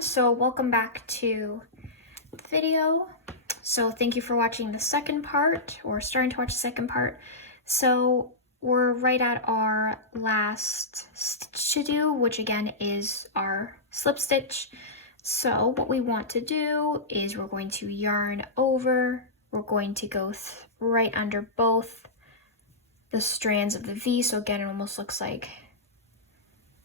everyone, so welcome back to the video. So thank you for watching the second part, or starting to watch the second part. So we're right at our last stitch to do, which again is our slip stitch. So what we want to do is we're going to yarn over, we're going to go right under both the strands of the V. So again, it almost looks like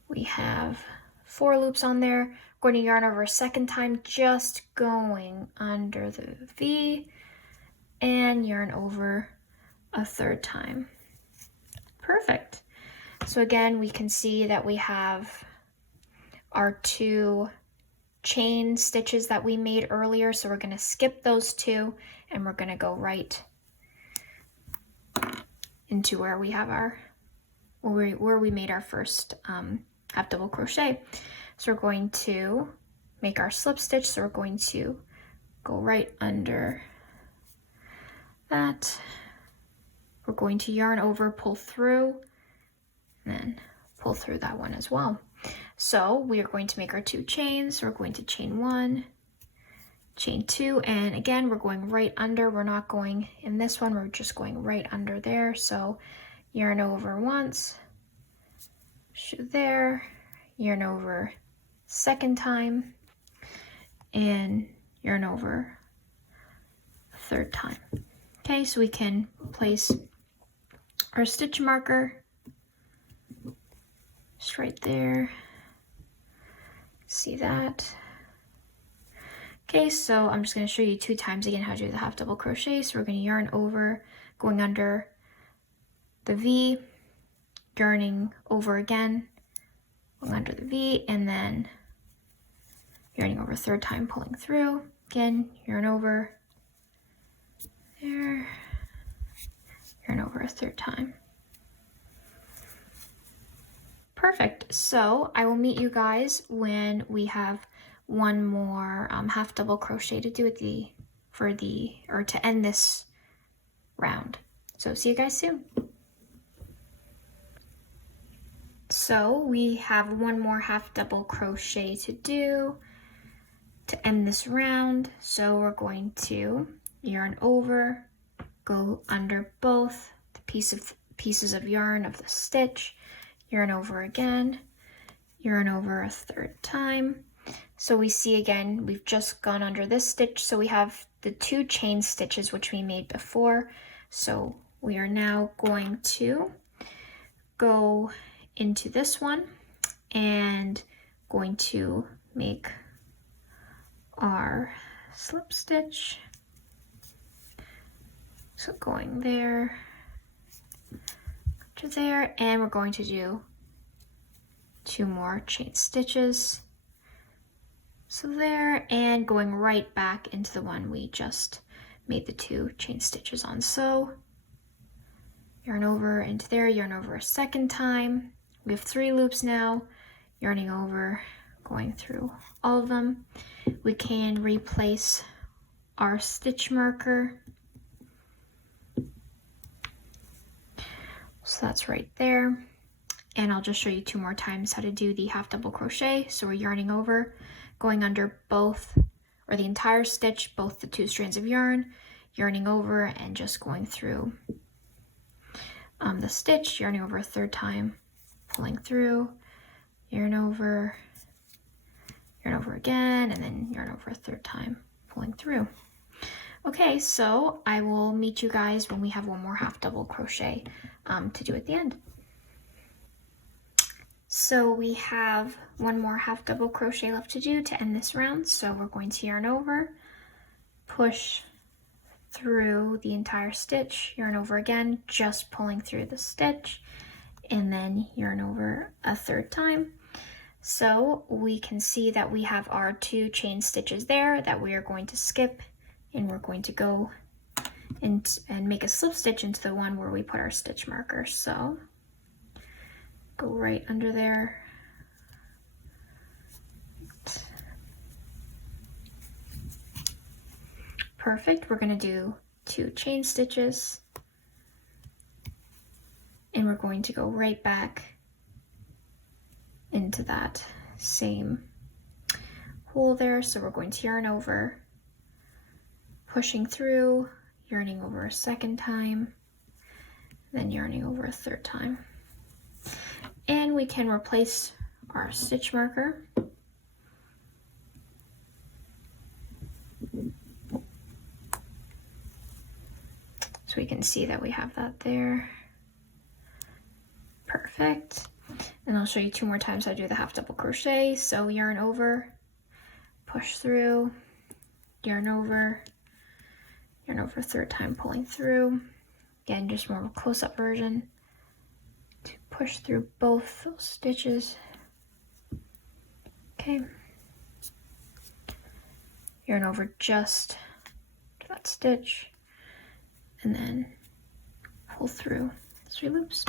we have 4 loops on there. We're going to yarn over a second time, just going under the V, and yarn over a third time. Perfect. So again, we can see that we have our 2 chain stitches that we made earlier. So we're going to skip those 2 and we're going to go right into where we have our, where we made our first half double crochet. So we're going to make our slip stitch. So we're going to go right under that. We're going to yarn over, pull through, and then pull through that one as well. So we are going to make our 2 chains. We're going to chain 1, chain 2, and again, we're going right under. We're not going in this one, we're just going right under there. So yarn over once, shoot there, yarn over second time, and yarn over third time. Okay, so we can place our stitch marker just right there. See that? Okay, so I'm just going to show you 2 times again how to do the half double crochet. So we're going to yarn over, going under the V, yarning over again, going under the V, and then yarning over a third time, pulling through. Again, yarn over there, yarn over a third time. Perfect. So I will meet you guys when we have one more half double crochet to do at to end this round. So see you guys soon. So we have one more half double crochet to do to end this round. So we're going to yarn over, go under both the pieces of yarn of the stitch, yarn over again, yarn over a third time. So we see again, we've just gone under this stitch. So we have the 2 chain stitches which we made before. So we are now going to go into this one and going to make our slip stitch. So going there to there, and we're going to do 2 more chain stitches. So there, and going right back into the one we just made the 2 chain stitches on. So yarn over into there, yarn over a second time. We have 3 loops now, yarning over, going through all of them. We can replace our stitch marker. So that's right there. And I'll just show you 2 more times how to do the half double crochet. So we're yarning over, going under both, or the entire stitch, both the 2 strands of yarn, yarning over and just going through the stitch, yarning over a third time, pulling through, yarn over again, and then yarn over a third time, pulling through. Okay, so I will meet you guys when we have one more half double crochet to do at the end. So we have one more half double crochet left to do to end this round. So we're going to yarn over, push through the entire stitch, yarn over again, just pulling through the stitch, and then yarn over a third time. So we can see that we have our 2 chain stitches there that we are going to skip, and we're going to go and make a slip stitch into the one where we put our stitch marker. So go right under there. Perfect. We're going to do 2 chain stitches, and we're going to go right back into that same hole there, so we're going to yarn over, pushing through, yarning over a second time, then yarning over a third time. And we can replace our stitch marker. So we can see that we have that there. Perfect. And I'll show you 2 more times how to do the half double crochet. So yarn over, push through, yarn over a third time, pulling through. Again, just more of a close-up version to push through both those stitches. Okay. Yarn over just to that stitch, and then pull through 3 loops.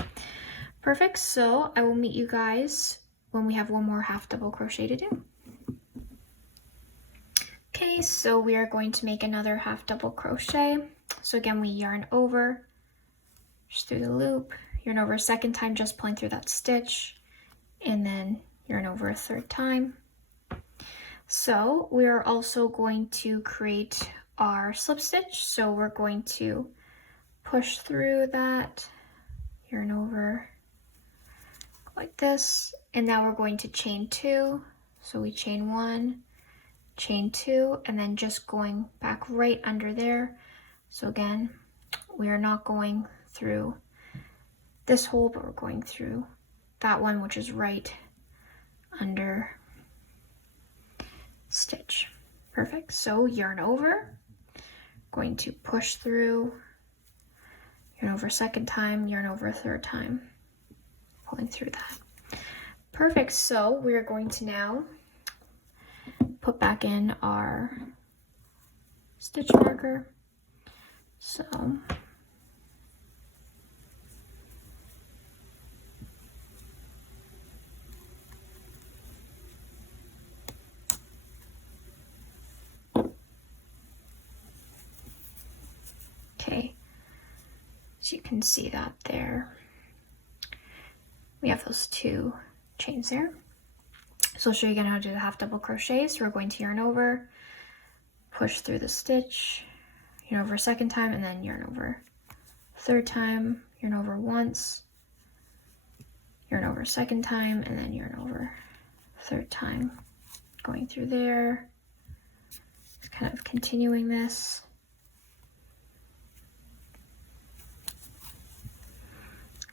Perfect. So I will meet you guys when we have 1 more half double crochet to do. Okay, so we are going to make another half double crochet. So again, we yarn over, just through the loop, yarn over a second time, just pulling through that stitch, and then yarn over a third time. So we are also going to create our slip stitch. So we're going to push through that, yarn over like this, and now we're going to chain 2. So we chain 1, chain 2, and then just going back right under there. So again, we are not going through this hole, but we're going through that one, which is right under stitch. Perfect. So yarn over, going to push through, yarn over a second time, yarn over a third time, pulling through that. Perfect. So we are going to now put back in our stitch marker. So okay, so you can see that there. We have those 2 chains there. So I'll show you again how to do the half double crochet. So we're going to yarn over, push through the stitch, yarn over a second time, and then yarn over a third time, yarn over once, yarn over a second time, and then yarn over a third time. Going through there, just kind of continuing this.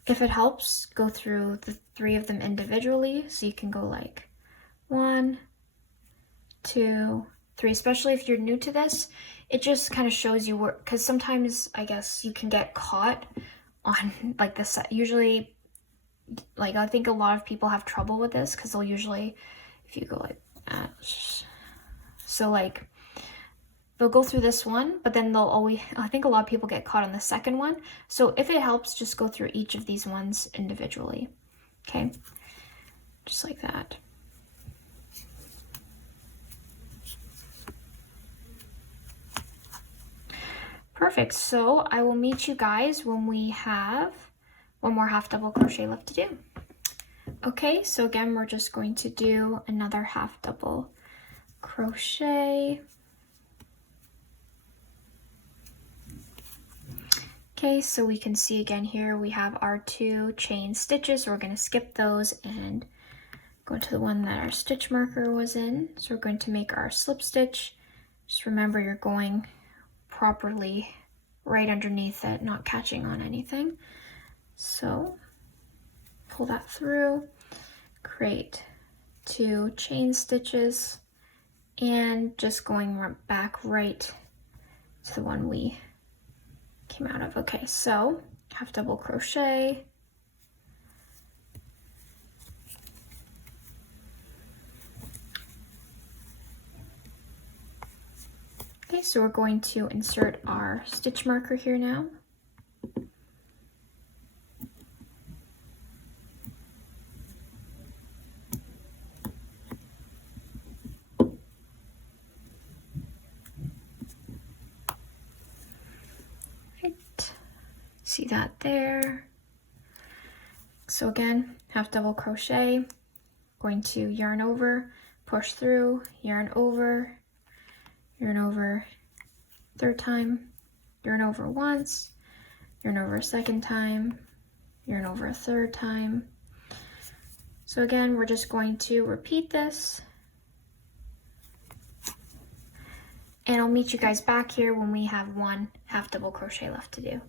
If it helps, go through the 3 of them individually, so you can go like 1, 2, 3, especially if you're new to this. It just kind of shows you where, because sometimes I guess you can get caught on like this. Usually, like I think a lot of people have trouble with this because they'll usually, if you go like that, so like they'll go through this one, but then they'll always, I think a lot of people get caught on the second one. So if it helps, just go through each of these ones individually. Okay, just like that. Perfect. So I will meet you guys when we have 1 more half double crochet left to do. Okay, so again, we're just going to do another half double crochet. Okay, so we can see again here we have our 2 chain stitches. So we're going to skip those and go to the one that our stitch marker was in. So we're going to make our slip stitch. Just remember you're going properly right underneath it, not catching on anything. So pull that through, create 2 chain stitches, and just going back right to the one we came out of. Okay, so half double crochet, okay, so we're going to insert our stitch marker here now. See that there. So again, half double crochet, going to yarn over, push through, yarn over, third time, yarn over once, yarn over a second time, yarn over a third time. So again, we're just going to repeat this, and I'll meet you guys back here when we have one half double crochet left to do.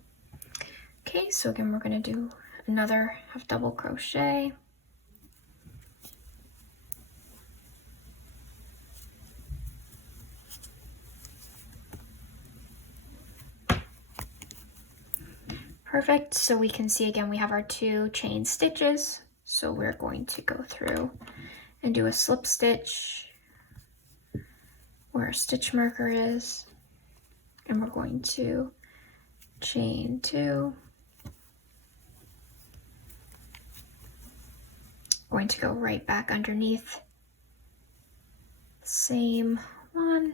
Okay, so again, we're going to do another half double crochet. Perfect, so we can see again we have our 2 chain stitches, so we're going to go through and do a slip stitch where our stitch marker is, and we're going to chain 2, going to go right back underneath, same one,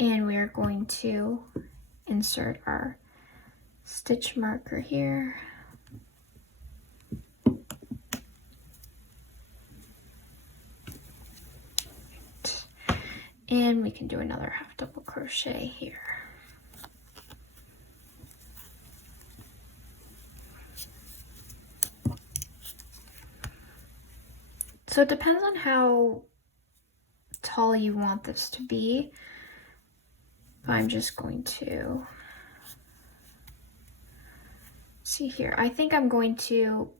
and we are going to insert our stitch marker here. And we can do another half double crochet here. So it depends on how tall you want this to be. I'm just going to see here. I think I'm going to,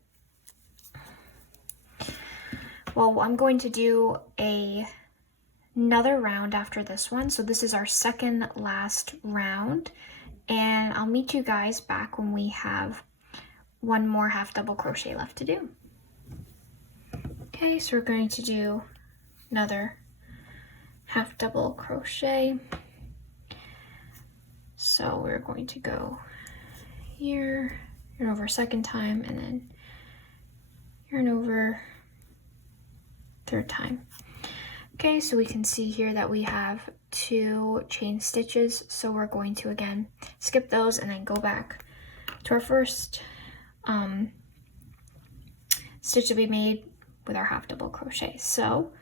well, I'm going to do another round after this one. So this is our second last round, and I'll meet you guys back when we have one more half double crochet left to do. Okay, so we're going to do another half double crochet. So we're going to go here, yarn over a second time, and then yarn over third time. Okay, so we can see here that we have 2 chain stitches, so we're going to again skip those and then go back to our first stitch that we made with our half double crochet. So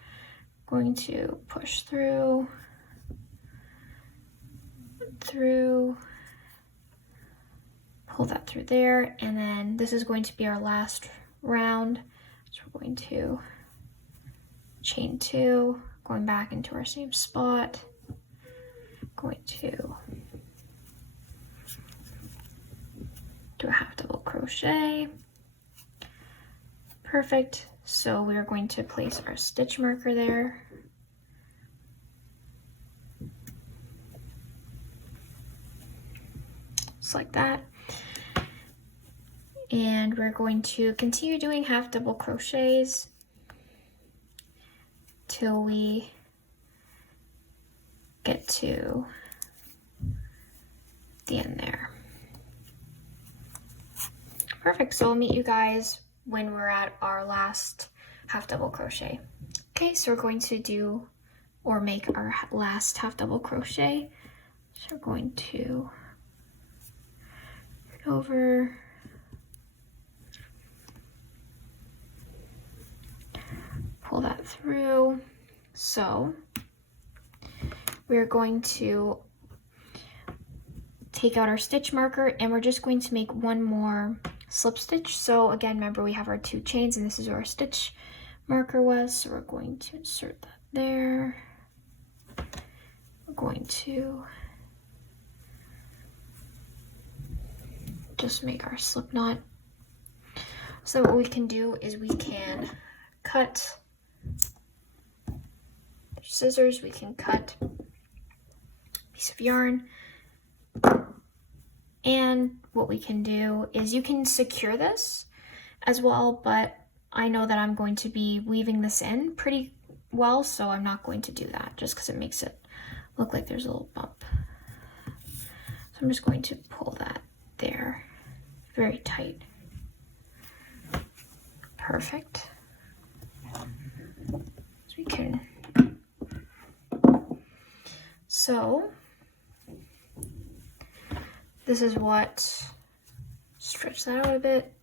going to push through, pull that through there, and then this is going to be our last round. So we're going to chain 2, going back into our same spot, going to do a half double crochet. Perfect. So we are going to place our stitch marker there. Just like that. And we're going to continue doing half double crochets till we get to the end there. Perfect, so I'll meet you guys when we're at our last half double crochet. Okay, so we're going to do or make our last half double crochet. So we're going to turn over, pull that through. So we're going to take out our stitch marker and we're just going to make one more slip stitch. So again, remember we have our 2 chains and this is where our stitch marker was. So we're going to insert that there. We're going to just make our slip knot. So what we can do is we can cut scissors, we can cut a piece of yarn, and what we can do is you can secure this as well, but I know that I'm going to be weaving this in pretty well, so I'm not going to do that just because it makes it look like there's a little bump. So I'm just going to pull that there very tight. Perfect. So we can, so this is what stretch that out a bit.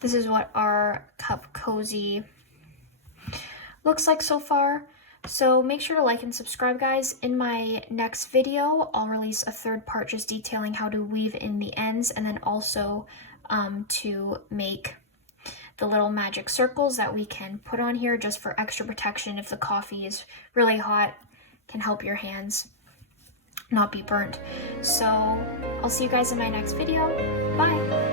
This is what our cup cozy looks like so far. So make sure to like and subscribe, guys. In my next video, I'll release a third part just detailing how to weave in the ends, and then also to make the little magic circles that we can put on here just for extra protection if the coffee is really hot. Can help your hands not be burnt. So I'll see you guys in my next video. Bye.